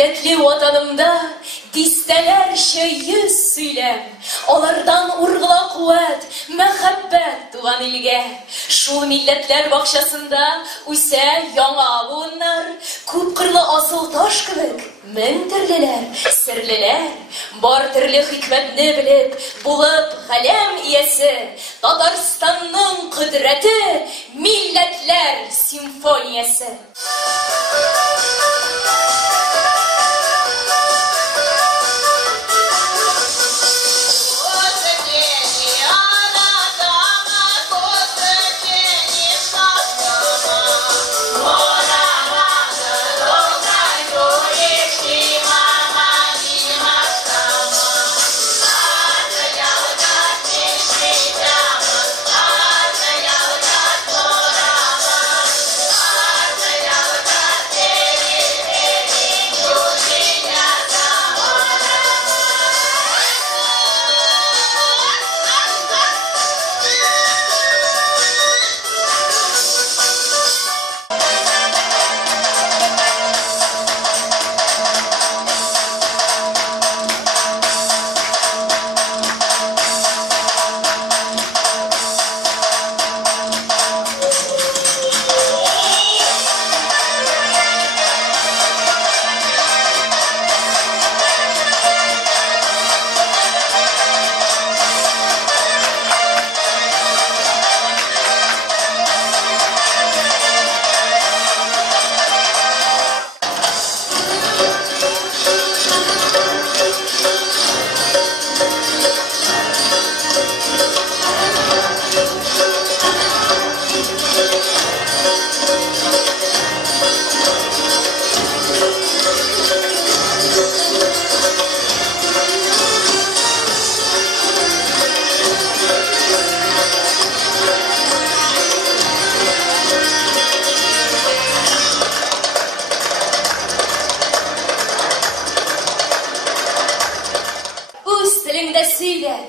Милләтле ватанымда дистәләрчә йөз сөйләм, алардан ургыла куәт, мәхәббәт туган илгә. Шул милләтләр бакчасында үсә яңа буыннар, күп кырлы асыл таш кебек, мең төрлеләр, серлеләр, бар төрле хикмәтне белеп, булып галәм иясе, Татарстанның кодрәте, милләтләр симфониясе.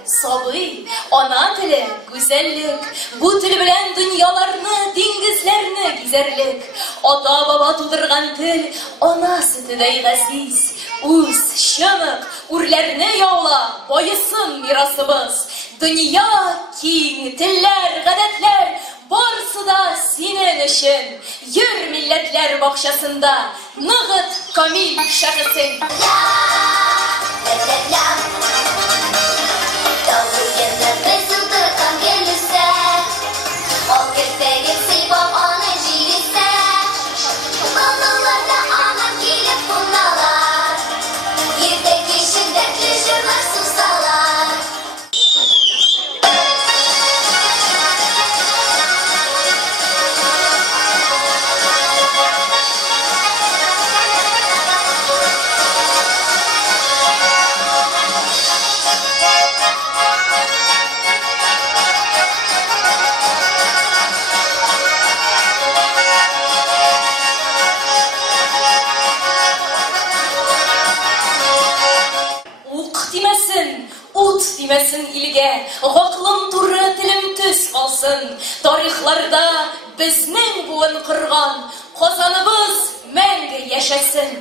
Сабый, ана теле, güzellik, bu тел белән дөньяларны, диңгезләрне гизәрлек. Ата-баба тудырган тел, ана сөтедәй газиз. Үз, чынык, үрләрне яула, байысын мирасыбыз. Дөнья киң, телләр, гадәтләр, барысы да синең өчен. Йөр милләтләр бакчасында, ныгыт камил шәхесең. Ут тимәсен илгә, гақлым туры, телем төс калсын. Тарихларда безнең буын кырган, Казаныбыз мәңге яшәсен.